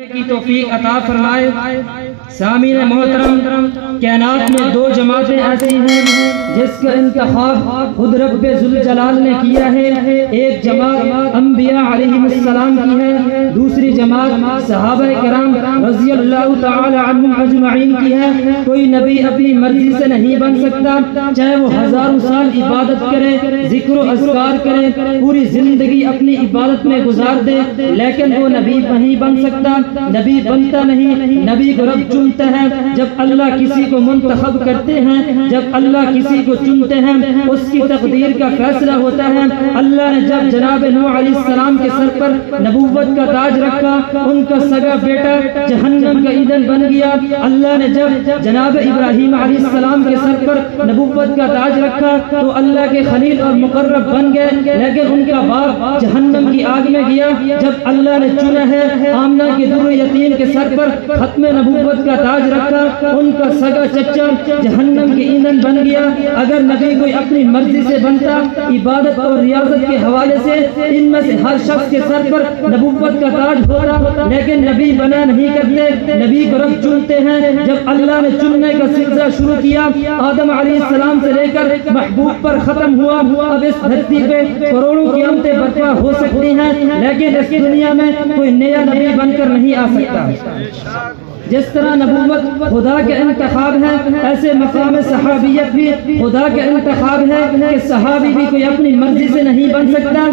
کی توفیق عطا فرمائے۔ سامعین محترم، کائنات میں دو جماعتیں ایسی ہیں جس کا انتخاب خود رب ذوالجلال نے کیا ہے۔ ایک جماعت انبیاء علیہم السلام کی ہے، دوسری جماعت صحابہ کرام رضی اللہ تعالی عنہم اجمعین کی ہے۔ کوئی نبی اپنی مرضی سے نہیں بن سکتا، چاہے وہ ہزاروں سال عبادت کرے، ذکر و اذکار کرے، پوری زندگی اپنی عبادت میں گزار دے، لیکن وہ نبی نہیں بن سکتا، نبی بنتا نہیں۔ نبی کو رب چنتا ہے۔ جب اللہ کسی کو منتخب کرتے ہیں، جب اللہ کسی کو چنتے ہیں، اس کی تقدیر کا فیصلہ ہوتا ہے۔ اللہ نے جب جناب نوح علیہ السلام کے سر پر نبوت کا تاج رکھا، ان کا سگا بیٹا جہنم کا ایندھن بن گیا۔ اللہ نے جب جناب ابراہیم علیہ السلام کے سر پر نبوت کا تاج رکھا تو اللہ کے خلیل اور مقرب بن گئے، لیکن ان کا باپ جہنم کی آگ میں گیا۔ جب اللہ نے چنا ہے آمنہ کے در یتیم کے سر پر ختم نبوت کا تاج رکھا، ان کا سگا چچا جہنم کے ایندھن بن گیا۔ اگر نبی کوئی اپنی مرضی سے بنتا، عبادت اور ریاضت کے حوالے سے ان میں سے ہر شخص کے سر پر نبوت کا تاج ہوتا، لیکن نبی بنا نہیں کرتے، نبی کو رب چنتے ہیں۔ جب اللہ نے چننے کا سلسلہ شروع کیا، آدم علیہ السلام سے لے کر محبوب پر ختم ہوا۔ اب اس دھرتی پہ کروڑوں قیامتیں برپا ہو سکتی ہیں، لیکن اس دنیا میں کوئی نیا نبی بن کر نہیں آ سکتا۔ جس طرح نبوت خدا کے انتخاب ہے، ایسے مقام صحابیت بھی خدا کے انتخاب ہے کہ صحابی بھی کوئی اپنی مرضی سے نہیں بن سکتا،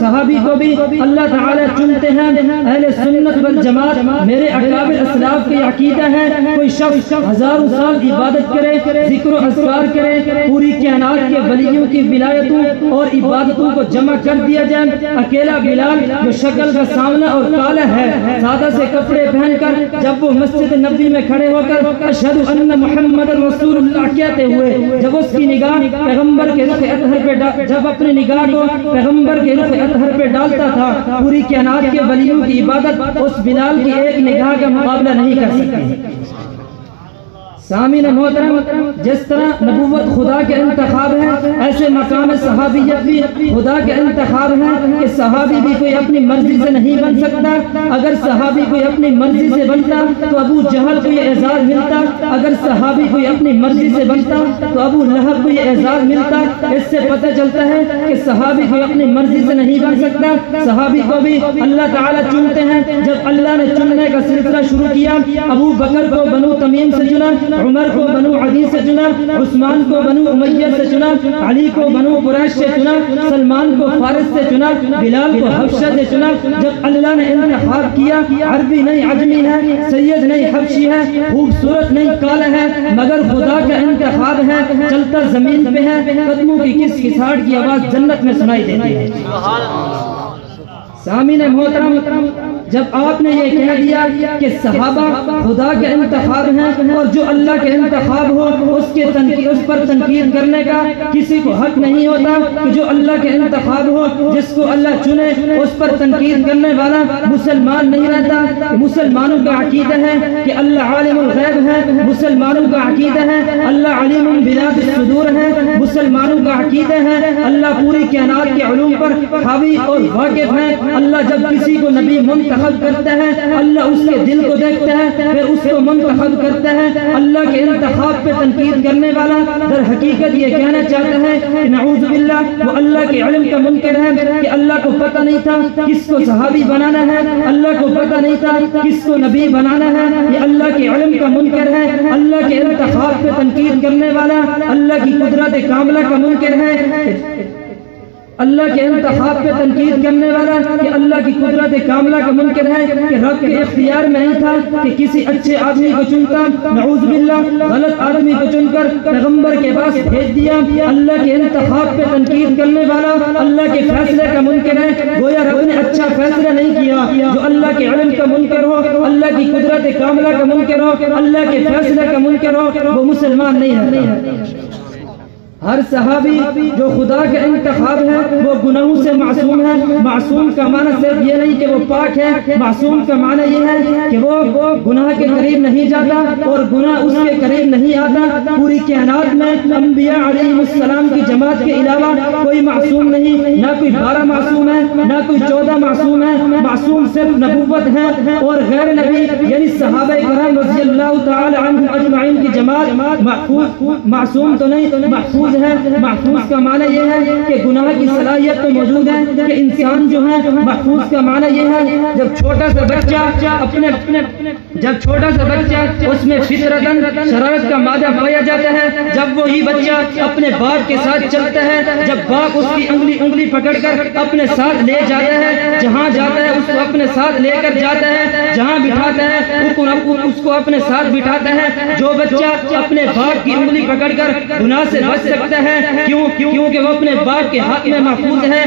صحابی کو بھی اللہ تعالی چنتے ہیں۔ اہل سنت والجماعت میرے اکابر اسلاف کی عقیدہ ہے، کوئی شخص ہزاروں سال عبادت کرے، ذکر و اذکار کرے، پوری کائنات کے ولیوں کی ولایتوں اور عبادتوں کو جمع کر دیا جائے۔ اکیلا بلال جو شکل کا سامنا اور کالا ہے، سادہ سے کپڑے پہن کر جب وہ مسجد نبوی میں کھڑے ہو کر اشہد ان محمد رسول اللہ کہتے ہوئے، جب اس کی نگاہ پیغمبر کے رخ اطہر پہ جب اپنی نگاہ کو پیغمبر کے رخ اطہر پہ ڈالتا تھا، پوری کائنات کے ولیوں کی عبادت اس بلال کی ایک نگاہ کا مقابلہ نہیں کر سکتی۔ سامعین محترم، جس طرح نبوت خدا کے انتخاب ہے، ایسے مقام صحابیت بھی خدا کے انتخاب ہے کہ صحابی بھی کوئی اپنی مرضی سے نہیں بن سکتا۔ اگر صحابی کوئی اپنی مرضی سے بنتا تو ابو جہل کو یہ اعزاز ملتا، اگر صحابی کوئی اپنی مرضی سے بنتا تو ابو لہب کو یہ اعزاز ملتا۔ اس سے پتہ چلتا ہے کہ صحابی کوئی اپنی مرضی سے نہیں بن سکتا، صحابی کو بھی اللہ تعالیٰ چنتے ہیں۔ جب اللہ نے چننے کا سلسلہ شروع کیا، ابو بکر کو بنو تمیم سے چنا، عمر کو بنو عدی سے چنا، عثمان کو بنو امیہ سے چنا، علی کو بنو قریش سے چنا، سلمان کو فارس سے چنا، بلال کو حبشہ سے چنا۔ جب اللہ نے انتخاب کیا، عربی نہیں عجمی ہے، سید نہیں حبشی ہے، خوبصورت نہیں کالا ہے، مگر خدا کا انتخاب ہے، چلتا زمین پہ ہے، قدموں کی کس کساٹ کی آواز جنت میں سنائی دیتی ہے۔ سامعین محترم، جب آپ نے یہ کہہ دیا کہ صحابہ خدا کے انتخاب ہیں اور جو اللہ کے انتخاب ہو اس پر تنقید کرنے کا کسی کو حق نہیں ہوتا، کہ جو اللہ کے انتخاب ہو، جس کو اللہ چنے، اس پر تنقید کرنے والا مسلمان نہیں رہتا۔ مسلمانوں کا عقیدہ ہے کہ اللہ عالم الغیب ہے، مسلمانوں کا عقیدہ ہے اللہ علیم بذات الصدور ہے، مسلمانوں کا عقیدہ ہے اللہ پوری کائنات کے علوم پر حاوی اور واقف ہے۔ اللہ جب کسی کو نبی منتخب کرتا ہے، اللہ اس کے دل کو دیکھتا ہے، پھر اس کو منتخب کرتا ہے۔ اللہ کے انتخاب پہ تنقید کرنے والا در حقیقت یہ کہنا چاہتا ہے کہ نعوذ باللہ وہ اللہ کے علم کا منکر ہے، کہ اللہ کو پتہ نہیں تھا کس کو صحابی بنانا ہے، اللہ کو پتہ نہیں تھا کس کو نبی بنانا ہے، یہ اللہ کے علم کا منکر ہے۔ اللہ کے انتخاب پہ تنقید کرنے والا اللہ کی قدرت کاملہ کا منکر ہے۔ اللہ کے انتخاب پہ تنقید کرنے والا کہ اللہ کی قدرت کاملہ کا منکر ہے، کہ رب کے اختیار میں نہیں تھا کہ کسی اچھے آدمی کو چنتا، نعوذ باللہ غلط آدمی کو چن کر پیغمبر کے پاس بھیج دیا۔ اللہ کے انتخاب پہ تنقید کرنے والا اللہ کے فیصلے کا منکر ہے، گویا رب نے اچھا فیصلہ نہیں کیا۔ جو اللہ کے علم کا منکر ہو، اللہ کی قدرت کاملہ کا منکر ہو، اللہ کے فیصلے کا منکر ہو، وہ مسلمان نہیں ہے۔ ہر صحابی جو خدا کا انتخاب ہے وہ گناہوں سے معصوم ہے. معصوم کا معنی صرف یہ نہیں کہ وہ پاک ہے، معصوم کا معنی یہ ہے کہ وہ گناہ کے قریب نہیں جاتا اور گناہ اس کے قریب نہیں آتا. پوری کائنات میں انبیاء علیہ السلام کی جماعت کے علاوہ کوئی معصوم نہیں، نہ کوئی 12 معصوم ہے، نہ کوئی 14 معصوم ہے. معصوم صرف نبوت ہے اور غیر نبی یعنی صحابہ کرام رضی اللہ تعالی عنہم اجمعین کی جماعت معصوم تو نہیں، محفوظ ہے. محفوظ کا معنی یہ ہے کہ گناہ کی صلاحیت تو موجود ہے کہ انسان جو ہے. محفوظ کا معنی یہ ہے جب چھوٹا سا بچہ اس میں فطرتاً شرارت کا مادہ پایا جاتا ہے، جب وہی بچہ اپنے باپ کے ساتھ چلتا ہے، جب باپ اس کی انگلی پکڑ کر اپنے ساتھ لے جاتا ہے، جہاں جاتا ہے اس کو اپنے ساتھ لے کر جاتا ہے، جہاں بٹھاتا ہے اس کو اپنے ساتھ بٹھاتا ہے. جو بچہ اپنے باپ کی انگلی پکڑ کر گناہ سے بچ سکتا ہے کیونکہ وہ اپنے باپ کے ہاتھ میں محفوظ ہے.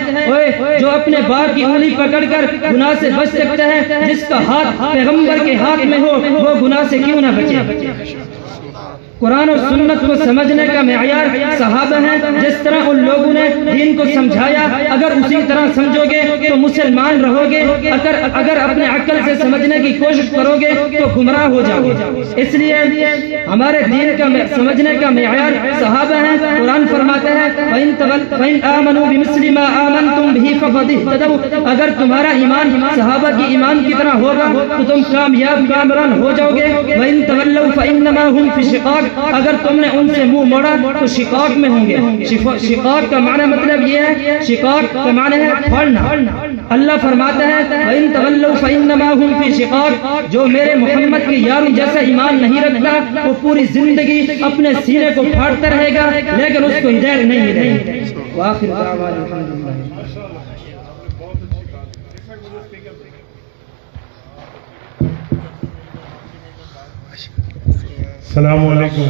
جو اپنے باپ کی انگلی پکڑ کر گناہ سے بچ سکتا ہے، جس کا ہاتھ پیغمبر کے ہاتھ میں ہو، وہ گناہ سے کیوں نہ بچے. قرآن اور سنت کو سمجھنے کا معیار صحابہ ہیں. جس طرح ان لوگوں نے دین کو سمجھایا اگر اسی طرح سمجھو گے تو مسلمان رہو گے. اگر اپنے عقل سے سمجھنے کی کوشش کرو گے تو گمراہ ہو جاؤ گے. اس لیے ہمارے دین کا سمجھنے کا معیار صحابہ ہیں. قرآن فرماتا ہے فَإِنْ آمَنُوا بِمِثْلِ مَا آمَنْتُمْ بِهِ فَقَدِ اهْتَدَوْا. اگر تمہارا ایمان صحابہ کی ایمان کی طرح ہوگا تو تم کامران ہو جاؤ گے. وَإِنْ تَوَلَّوْا فَإِنَّمَا هُمْ فِي شِقَاقٍ. اگر تم نے ان سے منہ موڑا تو شقاق میں ہوں گے. شقاق کا معنی مطلب یہ ہے، شقاق کا معنی ہے پھڑنا. اللہ فرماتا ہے وَإِن تَوَلَّوْا فَإِنَّمَا هُمْ فِي شِقَاقٍ. جو میرے محمد کے یاروں جیسا ایمان نہیں رکھتا وہ پوری زندگی اپنے سینے کو پھاڑتا رہے گا لیکن اس کو ہدایت نہیں ملے گی. وآخر دعوانا الحمدللہ. السلام علیکم.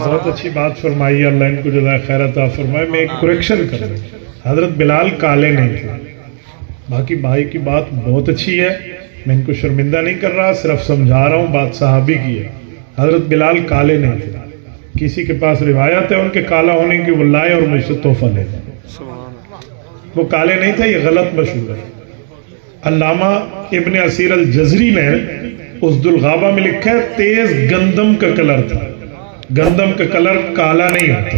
بہت اچھی بات فرمائی ہے، اللہ ان کو جزائے خیر عطا فرمائے. میں ایک کریکشن کر دوں، حضرت بلال کالے نہیں تھے. باقی بھائی کی بات بہت اچھی ہے، میں ان کو شرمندہ نہیں کر رہا، صرف سمجھا رہا ہوں. بات صحابی کی ہے. حضرت بلال کالے نہیں تھے. کسی کے پاس روایت ہے ان کے کالا ہونے کی، وہ لائے اور مجھ سے تحفہ لے جائے. وہ کالے نہیں تھے، یہ غلط مشہور ہے. علامہ ابن اسیر الجزری نے اس دلغابہ میں لکھا ہے تیز گندم کا کلر تھا. گندم کا کلر کالا نہیں ہوتا.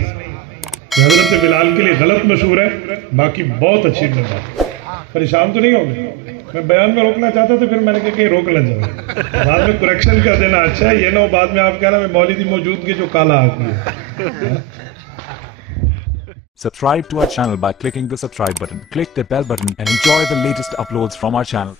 حضرت بلال کے لیے غلط مشہور ہے. باقی بہت اچھی بات. پریشان تو نہیں ہوگے؟ میں بیان میں روکنا چاہتا تھا، پھر میں نے کہا کہ روک نہ جاؤں. بعد میں کریکشن کر دینا اچھا ہے، یہ نہ ہو بعد میں آپ کہنا میں مولوی موجودگی جو کالا آتی ہے. Subscribe to our channel by clicking the subscribe button. Click the bell button and enjoy the latest uploads from our channel.